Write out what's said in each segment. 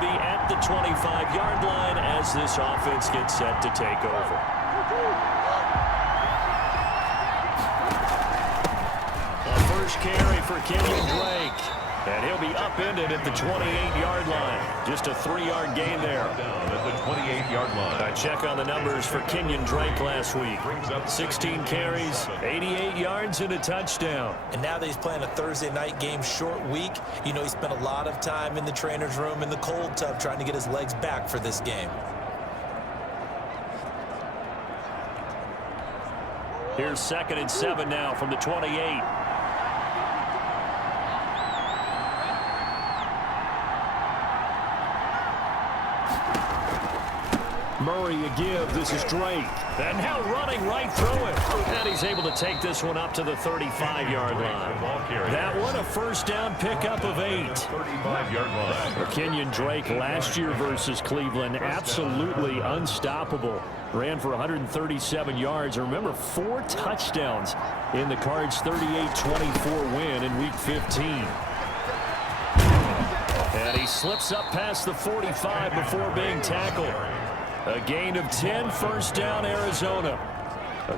Be at the 25-yard line as this offense gets set to take over. A first carry for Kenyon Drake. And he'll be upended at the 28-yard line. Just a 3-yard gain there. At the 28-yard line. A check on the numbers for Kenyon Drake last week. 16 carries, 88 yards, and a touchdown. And now that he's playing a Thursday night game, short week, you know he spent a lot of time in the trainer's room in the cold tub trying to get his legs back for this game. Here's 2nd and 7 now from the 28. Murray a give. This is Drake. And now running right through it. And he's able to take this one up to the 35-yard line. That one a first down pickup of 8. 35-yard line. Kenyon Drake last year versus Cleveland, absolutely unstoppable. Ran for 137 yards. Remember, 4 touchdowns in the Cards' 38-24 win in Week 15. And he slips up past the 45 before being tackled. A gain of 10, first down, Arizona.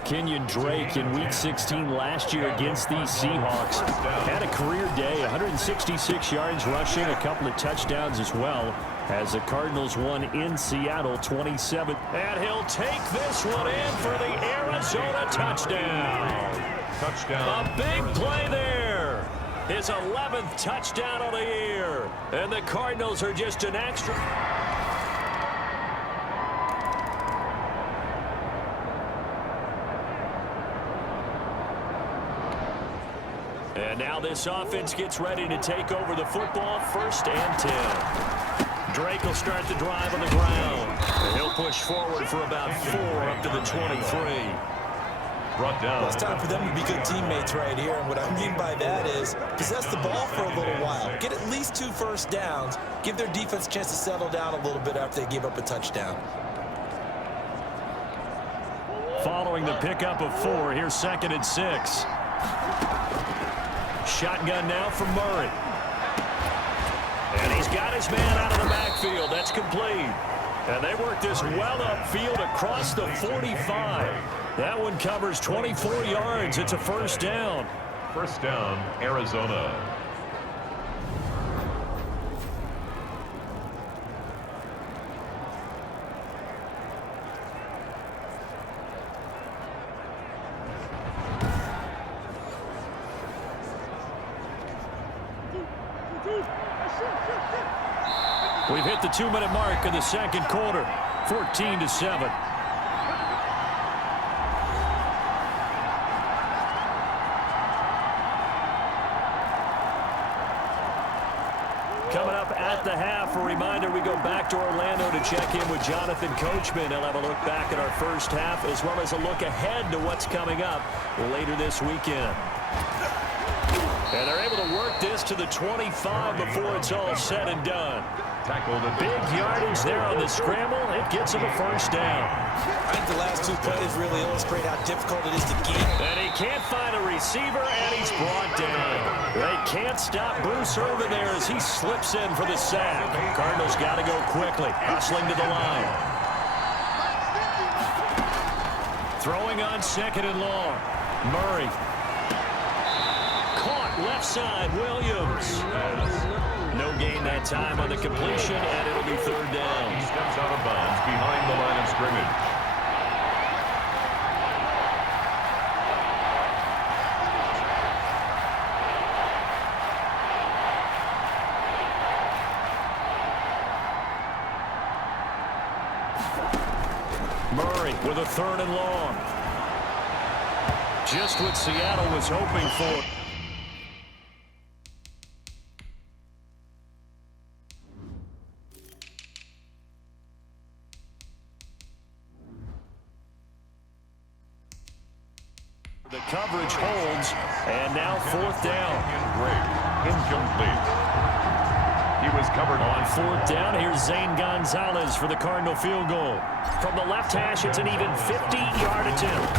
Kenyon Drake in Week 16 last year against these Seahawks had a career day, 166 yards rushing, a couple of touchdowns as well, as the Cardinals won in Seattle 27. And he'll take this one in for the Arizona touchdown. Touchdown. A big play there. His 11th touchdown of the year. And the Cardinals are just an extra. And now this offense gets ready to take over the football, 1st and 10. Drake will start the drive on the ground. And he'll push forward for about 4 up to the 23. Brought down. Well, it's time for them to be good teammates right here. And what I mean by that is possess the ball for a little while. Get at least 2 first downs. Give their defense a chance to settle down a little bit after they give up a touchdown. Following the pickup of 4, here's 2nd and 6. Shotgun now from Murray. And he's got his man out of the backfield. That's complete. And they work this well upfield across the 45. That one covers 24 yards. It's a first down. First down, Arizona. We've hit the 2-minute mark of the second quarter, 14-7. Coming up at the half, a reminder, we go back to Orlando to check in with Jonathan Coachman. He'll have a look back at our first half as well as a look ahead to what's coming up later this weekend. And they're able to work this to the 25 before it's all said and done. Big yardage there on the scramble. It gets him a first down. I think the last 2 plays really illustrate how difficult it is to keep. And he can't find a receiver, and he's brought down. They can't stop Bruce Irvin there as he slips in for the sack. Cardinals got to go quickly, hustling to the line. Throwing on 2nd and long. Murray. Caught left side, Williams. No gain that time on the completion, and it'll be 3rd down. He steps out of bounds behind the line of scrimmage. Murray with a 3rd and long. Just what Seattle was hoping for. The coverage holds, and now 4th down. Great. Incomplete. He was covered On 4th down, here's Zane Gonzalez for the Cardinal field goal. From the left hash, it's an even 50-yard attempt.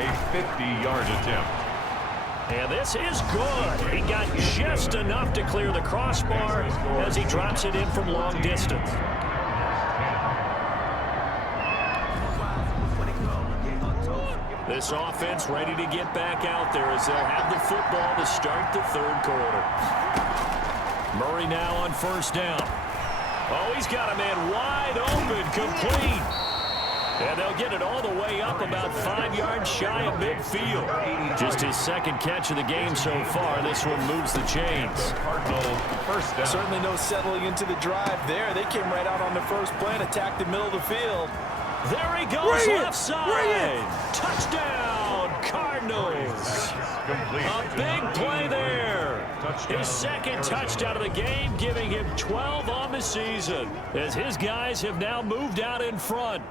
A 50-yard attempt. And this is good. He got just enough to clear the crossbar as he drops it in from long distance. This offense ready to get back out there as they'll have the football to start the third quarter. Murray now on first down. Oh, he's got a man wide open, complete. And they'll get it all the way up about 5 yards shy of midfield. Just his second catch of the game so far. This one moves the chains. First down. Certainly no settling into the drive there. They came right out on the first play and attacked the middle of the field. There he goes, left side. Touchdown, Cardinals. A big play there. His second touchdown of the game, giving him 12 on the season, as his guys have now moved out in front.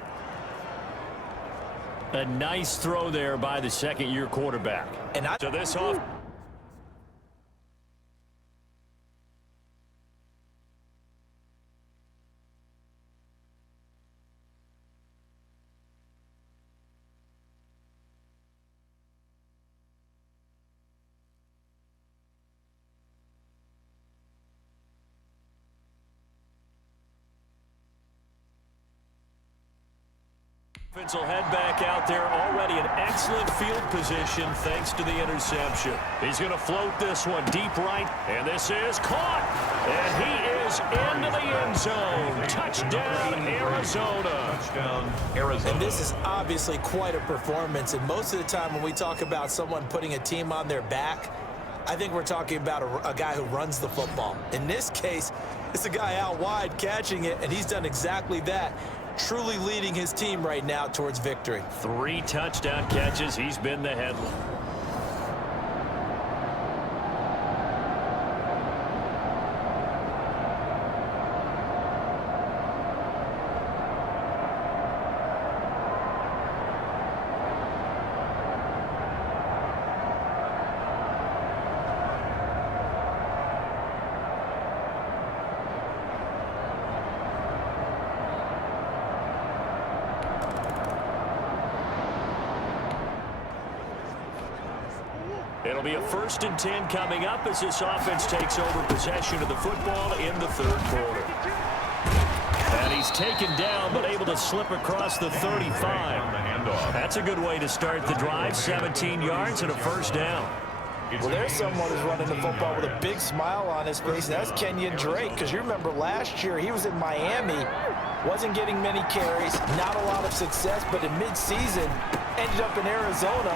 A nice throw there by the second-year quarterback. So this off. Will head back out there, already in excellent field position thanks to the interception. He's going to float this one deep right, and this is caught. And he is into the end zone. Touchdown, Arizona. Touchdown, Arizona. And this is obviously quite a performance. And most of the time when we talk about someone putting a team on their back, I think we're talking about a guy who runs the football. In this case, it's a guy out wide catching it, and he's done exactly that. Truly leading his team right now towards victory. 3 touchdown catches. He's been the headline. It'll be a 1st and 10 coming up as this offense takes over possession of the football in the third quarter. And he's taken down, but able to slip across the 35. That's a good way to start the drive. 17 yards and a first down. Well, there's someone who's running the football with a big smile on his face. That's Kenyon Drake, because you remember last year he was in Miami, wasn't getting many carries, not a lot of success, but in midseason ended up in Arizona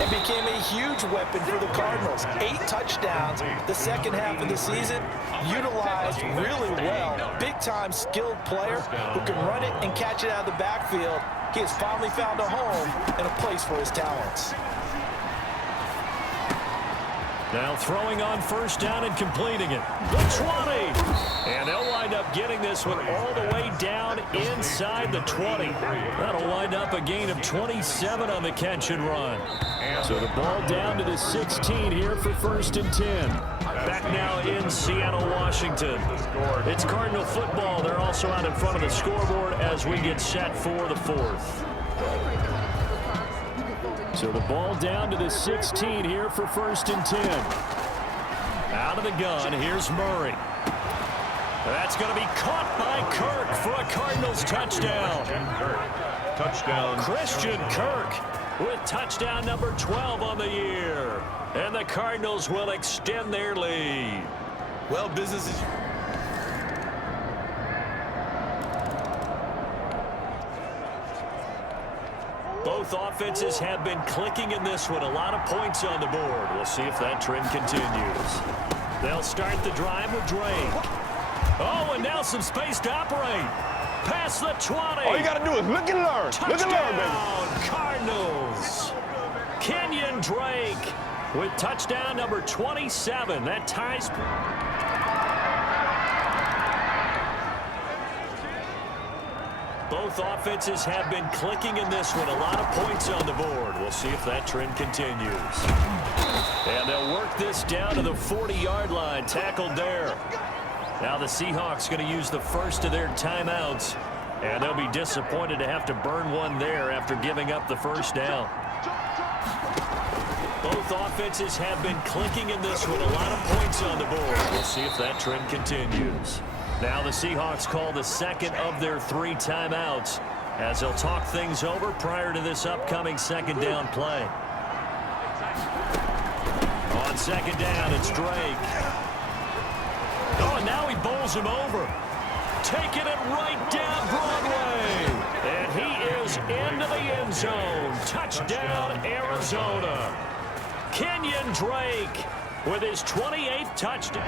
and became a huge weapon for the Cardinals. 8 touchdowns the second half of the season, utilized really well. Big-time skilled player who can run it and catch it out of the backfield. He has finally found a home and a place for his talents. Now throwing on first down and completing it. The 20. And they'll wind up getting this one all the way down inside the 20. That'll wind up a gain of 27 on the catch and run. So the ball down to the 16 here for 1st and 10. Back now in Seattle, Washington. It's Cardinal football. They're also out in front of the scoreboard as we get set for the 4th. So the ball down to the 16 here for 1st and 10. Out of the gun, here's Murray. That's going to be caught by Kirk for a Cardinals touchdown. Touchdown. Christian Kirk with touchdown number 12 on the year. And the Cardinals will extend their lead. Well, business is... Both offenses have been clicking in this one. A lot of points on the board. We'll see if that trend continues. They'll start the drive with Drake. Oh, and now some space to operate. Past the 20. All you got to do is look and learn. Look and learn, baby. Touchdown, Cardinals. Kenyon Drake with touchdown number 27. That ties... Both offenses have been clicking in this one. A lot of points on the board. We'll see if that trend continues. And they'll work this down to the 40-yard line. Tackled there. Now the Seahawks going to use the first of their timeouts. And they'll be disappointed to have to burn one there after giving up the first down. Both Both offenses have been clicking in this one. A lot of points on the board. We'll see if that trend continues. Now the Seahawks call the second of their 3 timeouts as they'll talk things over prior to this upcoming second down play. On second down, it's Drake. Oh, and now he bowls him over. Taking it right down Broadway. And he is into the end zone. Touchdown, Arizona. Kenyon Drake with his 28th touchdown.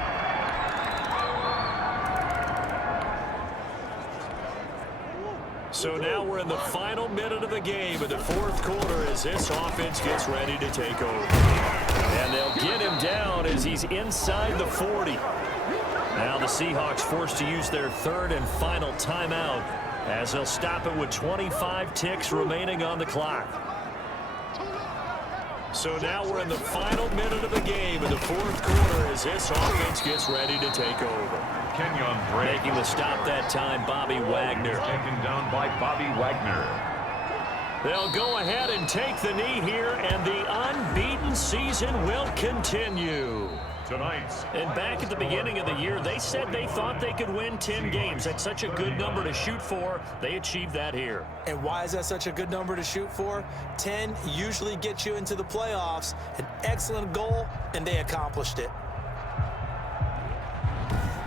So now we're in the final minute of the game in the fourth quarter as this offense gets ready to take over. And they'll get him down as he's inside the 40. Now the Seahawks forced to use their third and final timeout as they'll stop it with 25 ticks remaining on the clock. So now we're in the final minute of the game in the fourth quarter as this offense gets ready to take over. Kenyon Drake. Making the stop that time, Bobby Wagner. Taken down by Bobby Wagner. They'll go ahead and take the knee here, and the unbeaten season will continue. And back at the beginning of the year, they said they thought they could win 10 games. That's such a good number to shoot for. They achieved that here. And why is that such a good number to shoot for? 10 usually gets you into the playoffs. An excellent goal, and they accomplished it.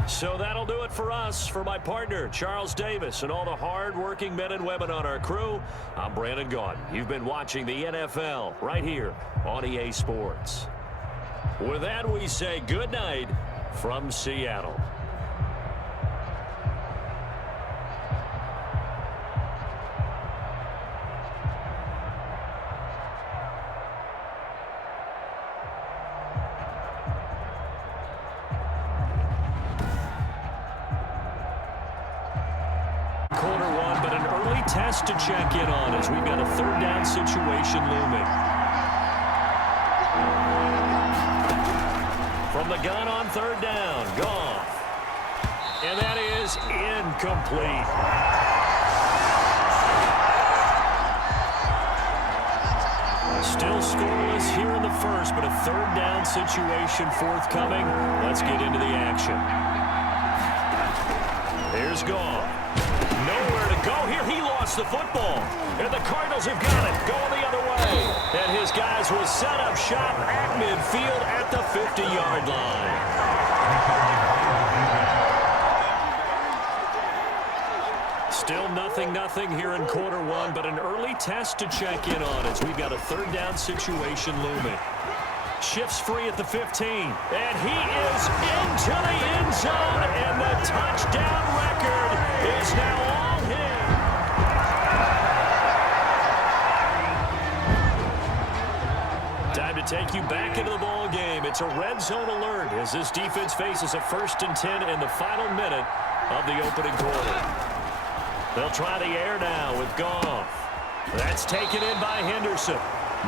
So that'll do it for us. For my partner, Charles Davis, and all the hard-working men and women on our crew, I'm Brandon Gaudin. You've been watching the NFL right here on EA Sports. With that, we say good night from Seattle. Quarter one, but an early test to check in on as we've got a third down situation looming. From the gun on third down, Goff. And that is incomplete. Still scoreless here in the first, but a third down situation forthcoming. Let's get into the action. Here's Goff. Nowhere to go here. He lost the football. And the Cardinals have got it. Going the other way. And his guys will set up shop at midfield at the 50-yard line. Still nothing here in quarter one, but an early test to check in on as we've got a third down situation looming. Shifts free at the 15. And he is into the end zone, and the touchdown record is now all him. Time to take you back into the ball game. It's a red zone alert as this defense faces a 1st and 10 in the final minute of the opening quarter. They'll try the air now with Goff. That's taken in by Henderson.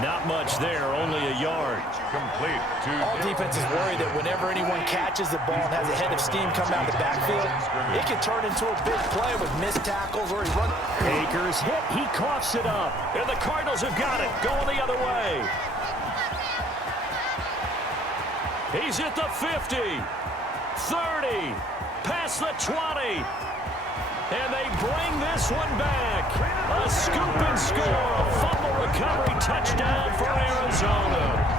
Not much there, only a yard. Complete to All defenses worry that whenever anyone catches the ball and has a head of steam come out the backfield, it can turn into a big play with missed tackles or he runs. Akers hit, he coughs it up. And the Cardinals have got it, going the other way. He's at the 50, 30, past the 20. And they bring this one back. A scoop and score. A fumble recovery touchdown for Arizona.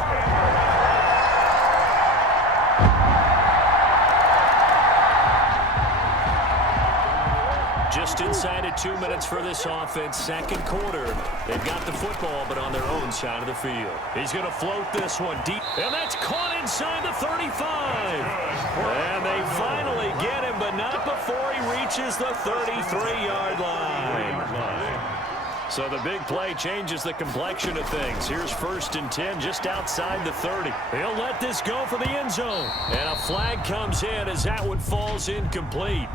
Just inside of 2 minutes for this offense. Second quarter. They've got the football, but on their own side of the field. He's going to float this one deep. And that's caught inside the 35. And they finally get him, but not before he reaches the 33-yard line. So the big play changes the complexion of things. Here's 1st and 10 just outside the 30. He'll let this go for the end zone. And a flag comes in as that one falls incomplete.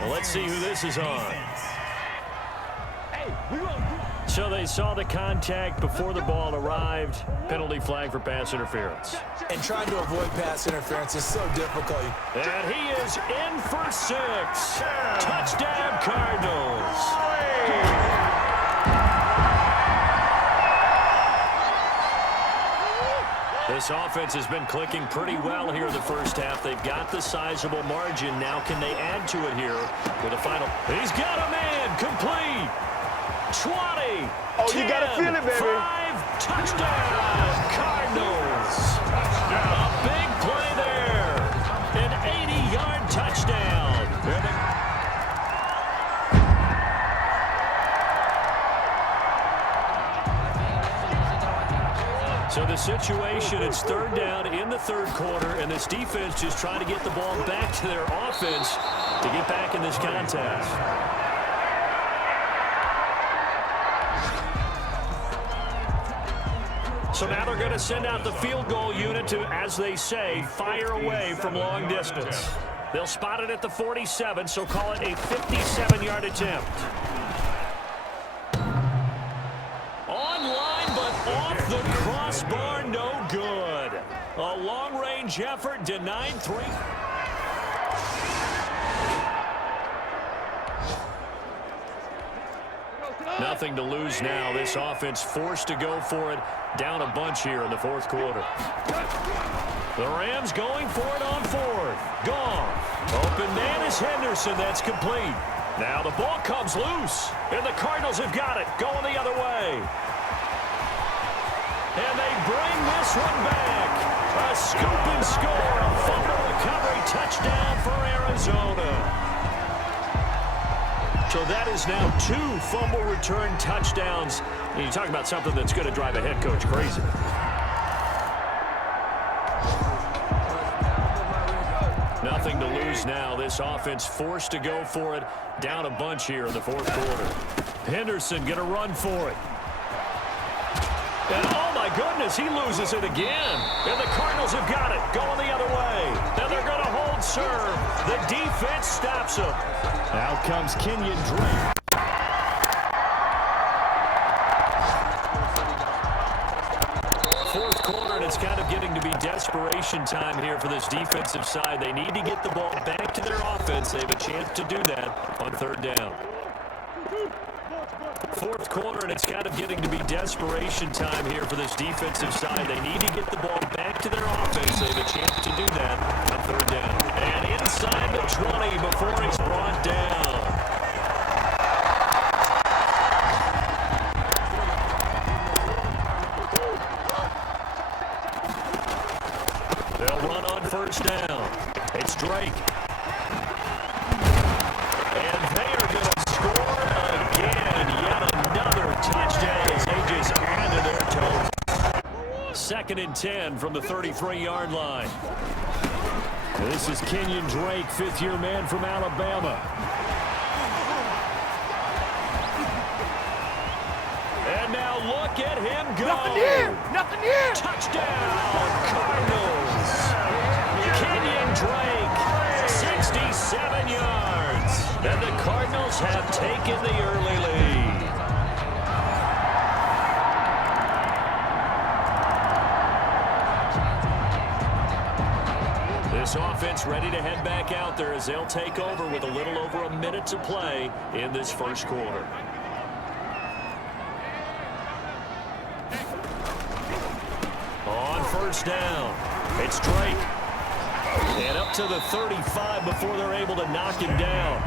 Well, let's see who this is on. So they saw the contact before the ball arrived. Penalty flag for pass interference. And trying to avoid pass interference is so difficult. And he is in for 6. Touchdown, Cardinals. This offense has been clicking pretty well here in the first half. They've got the sizable margin. Now can they add to it here with a final? He's got a man complete. 20. Oh, 10, you got to feel it, baby. 5, touchdown, Cardinals. A big play there. An 80-yard touchdown. So the situation, it's third down in the third quarter, and this defense just trying to get the ball back to their offense to get back in this contest. So now they're going to send out the field goal unit to, as they say, fire away from long distance. They'll spot it at the 47, so call it a 57-yard attempt. Off the crossbar, no good. A long-range effort, denied 3. Nothing to lose now. This offense forced to go for it. Down a bunch here in the fourth quarter. The Rams going for it on fourth. Gone. Open man is Henderson. That's complete. Now the ball comes loose, and the Cardinals have got it. Going the other way. And they bring this one back. A scoop and score. A fumble recovery touchdown for Arizona. So that is now 2 fumble return touchdowns. And you talk about something that's going to drive a head coach crazy. Nothing to lose now. This offense forced to go for it. Down a bunch here in the fourth quarter. Henderson going to run for it. And oh my goodness, he loses it again. And the Cardinals have got it, going the other way. Now they're going to hold serve. The defense stops him. Out comes Kenyon Drake. Fourth quarter, and it's kind of getting to be desperation time here for this defensive side. They need to get the ball back to their offense. They have a chance to do that on third down. Fourth quarter, and it's kind of getting to be desperation time here for this defensive side. They need to get the ball back to their offense. They have a chance to do that on third down. And inside the 20 before he's brought down. They'll run on first down. It's Drake. And they are going to score again. Yet another touchdown as they just add to their total. 2nd and 10 from the 33-yard line. This is Kenyon Drake, 5th-year man from Alabama. And now look at him go. Nothing here. Nothing here. Touchdown, Cardinals. Kenyon Drake, 67 yards. And the Cardinals have taken the early lead. This offense ready to head back out there as they'll take over with a little over a minute to play in this first quarter. On first down, it's Drake. And up to the 35 before they're able to knock him down.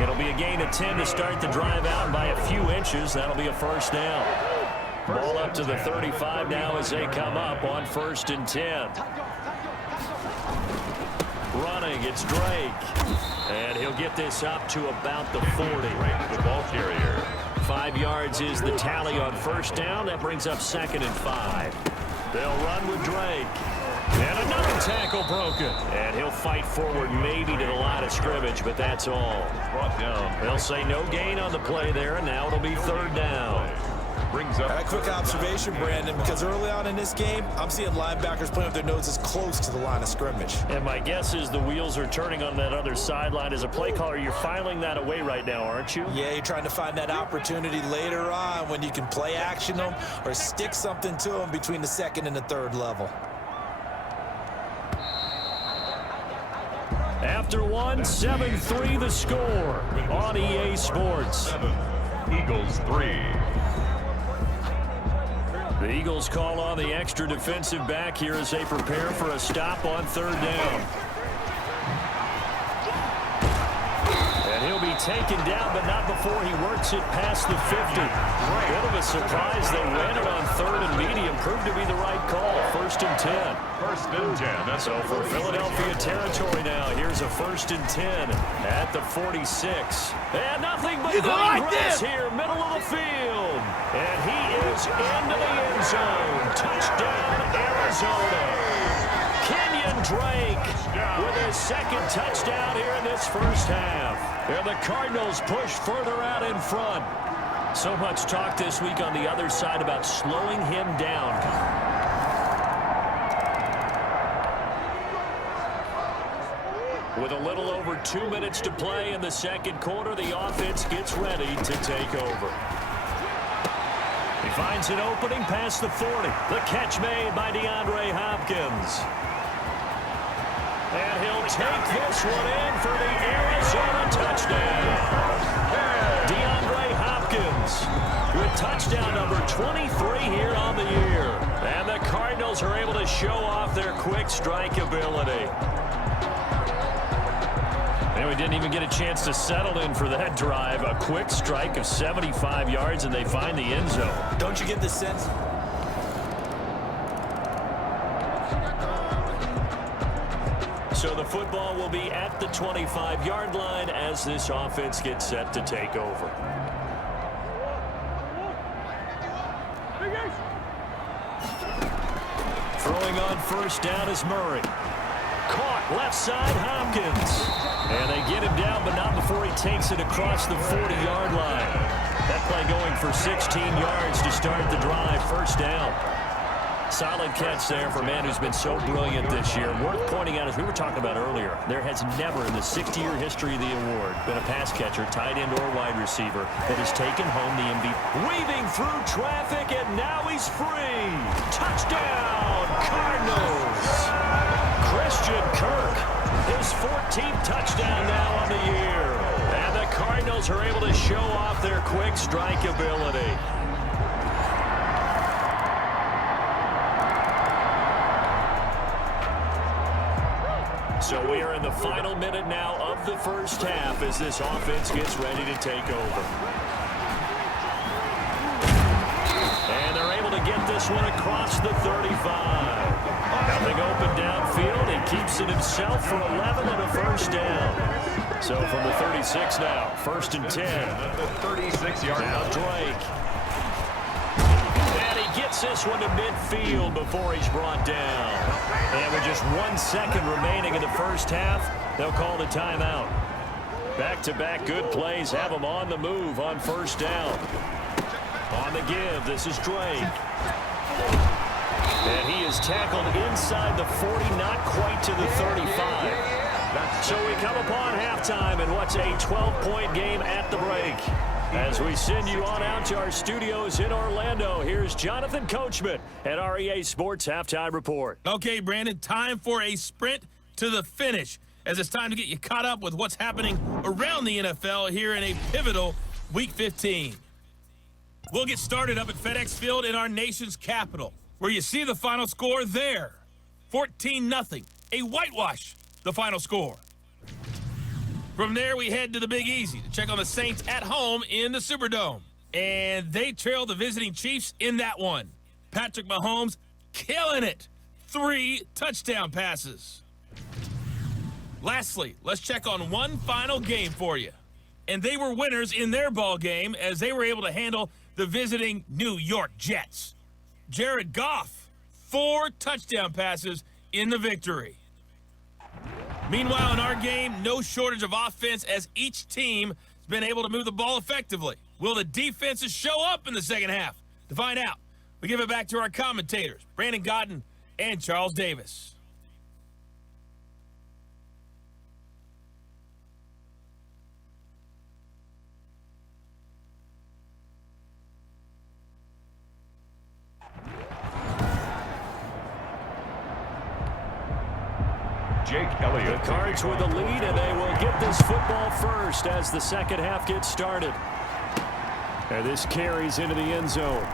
It'll be a gain of 10 to start the drive out, and by a few inches, that'll be a first down. Ball up to the 35 now as they come up on 1st and 10. Running, it's Drake. And he'll get this up to about the 40. The ball carrier. 5 yards is the tally on first down. That brings up 2nd and 5. They'll run with Drake. And another tackle broken. And he'll fight forward maybe to the line of scrimmage, but that's all. Brought down. They'll say no gain on the play there, and now it'll be 3rd down. Brings up. A quick observation, Brandon, because early on in this game, I'm seeing linebackers playing with their noses close to the line of scrimmage. And my guess is the wheels are turning on that other sideline. As a play caller, you're filing that away right now, aren't you? Yeah, you're trying to find that opportunity later on when you can play action them or stick something to them between the 2nd and the 3rd level. After one, 7-3 the score on EA Sports. 7, Eagles 3. The Eagles call on the extra defensive back here as they prepare for a stop on third down. And he'll be taken down, but not before he works it past the 50. Bit of a surprise they ran it on third and medium. Proved to be the right call. 1st and 10. 1st and 10. That's so for Philadelphia territory now. Here's a 1st and 10 at the 46. And nothing but grass here, middle of the field. And he is into the end zone. Touchdown, Arizona. Kenyon Drake with his 2nd touchdown here in this first half. And the Cardinals push further out in front. So much talk this week on the other side about slowing him down. With a little over 2 minutes to play in the second quarter, the offense gets ready to take over. He finds an opening past the 40. The catch made by DeAndre Hopkins. And he'll take this one in for the Arizona touchdown. DeAndre Hopkins with touchdown number 23 here on the year. And the Cardinals are able to show off their quick strike ability. And we didn't even get a chance to settle in for that drive. A quick strike of 75 yards, and they find the end zone. Don't you get the sense? So the football will be at the 25-yard line as this offense gets set to take over. Throwing on first down is Murray. Caught left side, Hopkins. And they get him down, but not before he takes it across the 40-yard line. That play going for 16 yards to start the drive. First down. Solid catch there for a man who's been so brilliant this year. Worth pointing out, as we were talking about earlier, there has never in the 60-year history of the award been a pass catcher, tight end, or wide receiver that has taken home the MVP. Weaving through traffic, and now he's free. Touchdown, Cardinals. Christian Kirk, his 14th touchdown now on the year. And the Cardinals are able to show off their quick strike ability. So we are in the final minute now of the first half as this offense gets ready to take over. And they're able to get this one across the 35. Nothing open downfield. He keeps it himself for 11 and a first down. So from the 36 now, 1st and 10. The 36-yard line. Now Drake. And he gets this one to midfield before he's brought down. And with just 1 second remaining in the first half, they'll call the timeout. Back-to-back good plays have him on the move on first down. On the give, this is Drake. And he is tackled inside the 40, not quite to the 35. So we come upon halftime in what's a 12-point game at the break. As we send you on out to our studios in Orlando, here's Jonathan Coachman at REA Sports Halftime Report. Okay, Brandon, time for a sprint to the finish, as it's time to get you caught up with what's happening around the NFL here in a pivotal Week 15. We'll get started up at FedEx Field in our nation's capital, where you see the final score there. 14-0, a whitewash, the final score. From there, we head to the Big Easy to check on the Saints at home in the Superdome. And they trail the visiting Chiefs in that one. Patrick Mahomes killing it. 3 touchdown passes. Lastly, let's check on one final game for you. And they were winners in their ball game as they were able to handle the visiting New York Jets. Jared Goff, 4 touchdown passes in the victory. Meanwhile, in our game, no shortage of offense as each team has been able to move the ball effectively. Will the defenses show up in the second half? To find out, we give it back to our commentators, Brandon Godden and Charles Davis. Jake Elliott. The Cards with the lead, and they will get this football first as the second half gets started. And this carries into the end zone.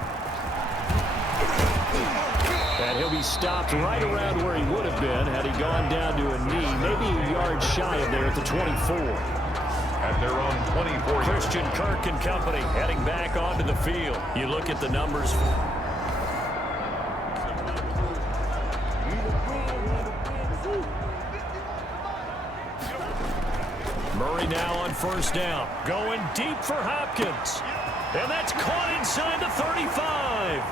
And he'll be stopped right around where he would have been had he gone down to a knee, maybe a yard shy of there at the 24. At their own 24. Christian Kirk and company heading back onto the field. You look at the numbers. Murray now on first down. Going deep for Hopkins. And that's caught inside the 35.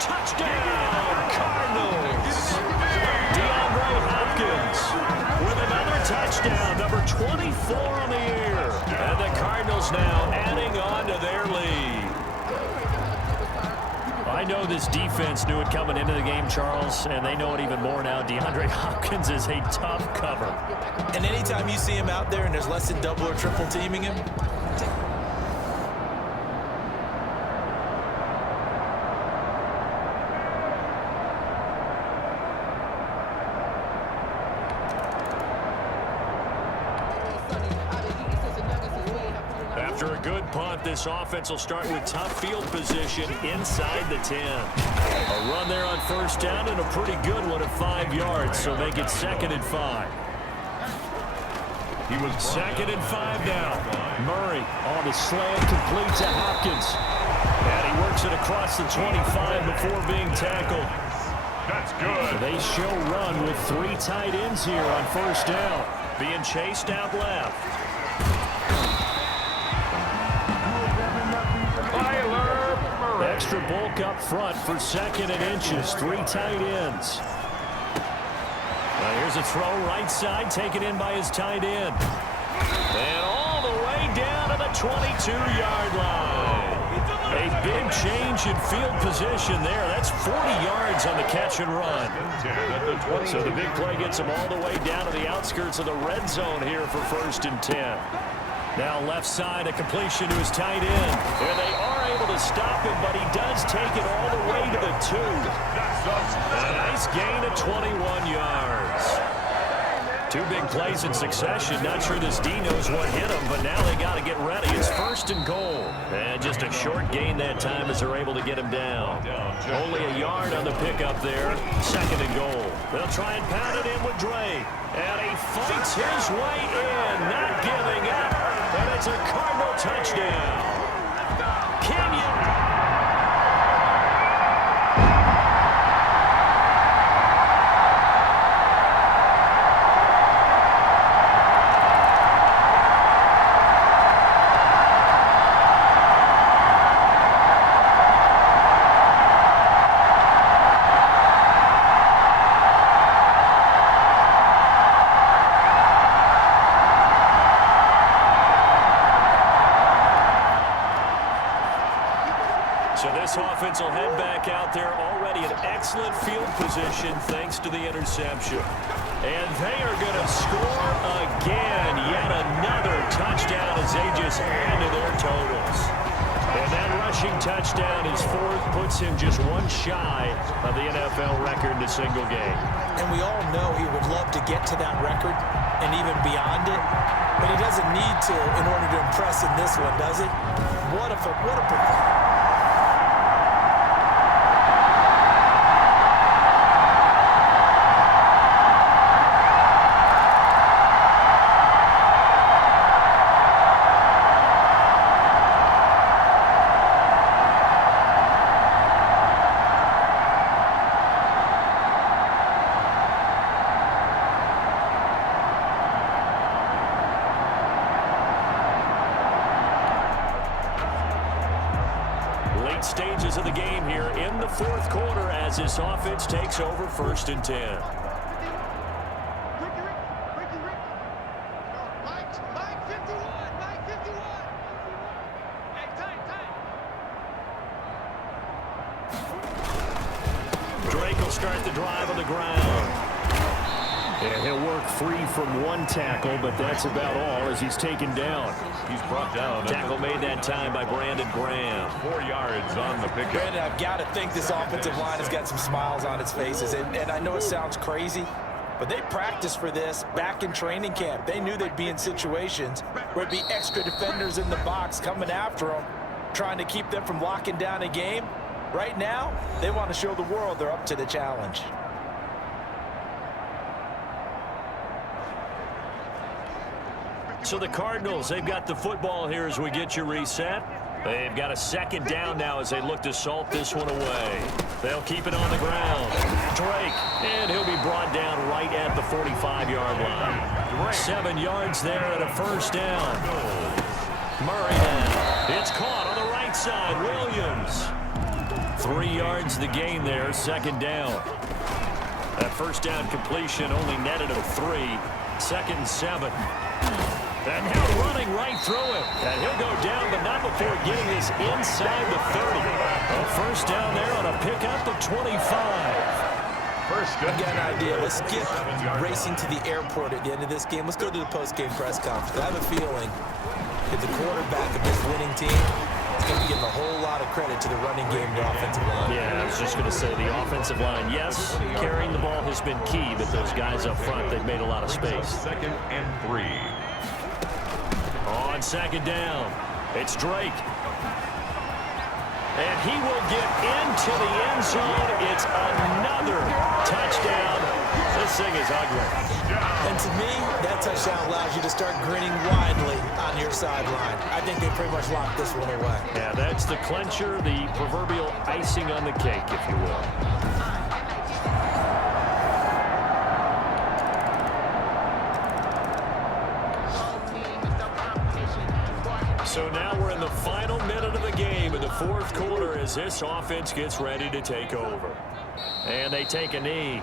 Touchdown, Cardinals. DeAndre Hopkins with another touchdown, number 24 on the year. And the Cardinals now adding on to their lead. I know this defense knew it coming into the game, Charles, and they know it even more now. DeAndre Hopkins is a tough cover. And anytime you see him out there and there's less than double or triple teaming him, after a good punt, this offense will start with tough field position inside the 10. A run there on first down and a pretty good one at 5 yards, so make it 2nd and 5. He was 2nd and 5 now. Murray on the slant, complete to Hopkins. And he works it across the 25 before being tackled. That's good. They show run with 3 tight ends here on first down. Being chased out left. Extra bulk up front for 2nd and inches. 3 tight ends. Now here's a throw right side, taken in by his tight end. And all the way down to the 22-yard line. A big change in field position there. That's 40 yards on the catch and run. So the big play gets him all the way down to the outskirts of the red zone here for 1st and 10. Now left side, a completion to his tight end. And they are able to stop him, but he does take it all the way to the 2. A nice gain of 21 yards. 2 big plays in succession. Not sure this D knows what hit him, but now they got to get ready. It's 1st and goal. And just a short gain that time as they're able to get him down. Only a yard on the pickup there. 2nd and goal. They'll try and pound it in with Dre. And he fights his way in, not giving up. And it's a Cardinal touchdown. Kenyon. So this offense will head back out there already in excellent field position thanks to the interception. And they are going to score again. Yet another touchdown as they just add to their totals. And that rushing touchdown is 4th, puts him just 1 shy of the NFL record in a single game. and we all know he would love to get to that record and even beyond it, but he doesn't need to in order to impress in this one, does he? What a performance. Stages of the game here in the fourth quarter as this offense takes over 1st and 10. Drake will start the drive on the ground. And he'll work free from 1 tackle, but that's about all as he's taken down. He's brought down. Tackle made that time by Brandon Graham. 4 yards on the pickup. Brandon, I've got to think this offensive line has got some smiles on its faces. And I know it sounds crazy, but they practiced for this back in training camp. They knew they'd be in situations where it'd be extra defenders in the box coming after them, trying to keep them from locking down a game. Right now, they want to show the world they're up to the challenge. So the Cardinals, they've got the football here as we get you reset. They've got a second down now as they look to salt this one away. They'll keep it on the ground. Drake, and he'll be brought down right at the 45-yard line. 7 yards there and a first down. Murray now. It's caught on the right side. Williams. 3 yards the gain there, second down. That first down completion only netted him 3. 2nd and 7. And now running right through him. And he'll go down, but not before getting this inside the 30. A first down there on a pickup of 25. First I got an idea. Let's skip racing to the airport at the end of this game. Let's go to the post-game press conference. I have a feeling that the quarterback of this winning team is going to be giving a whole lot of credit to the running game and the offensive line. Yeah, I was just going to say the offensive line, yes, carrying the ball has been key, but those guys up front, they've made a lot of space. 2nd and 3. On second down, it's Drake. And he will get into the end zone. It's another touchdown. This thing is ugly. And to me, that touchdown allows you to start grinning widely on your sideline. I think they pretty much locked this one away. Yeah, that's the clincher, the proverbial icing on the cake, if you will. So now we're in the final minute of the game in the 4th quarter as this offense gets ready to take over. And they take a knee.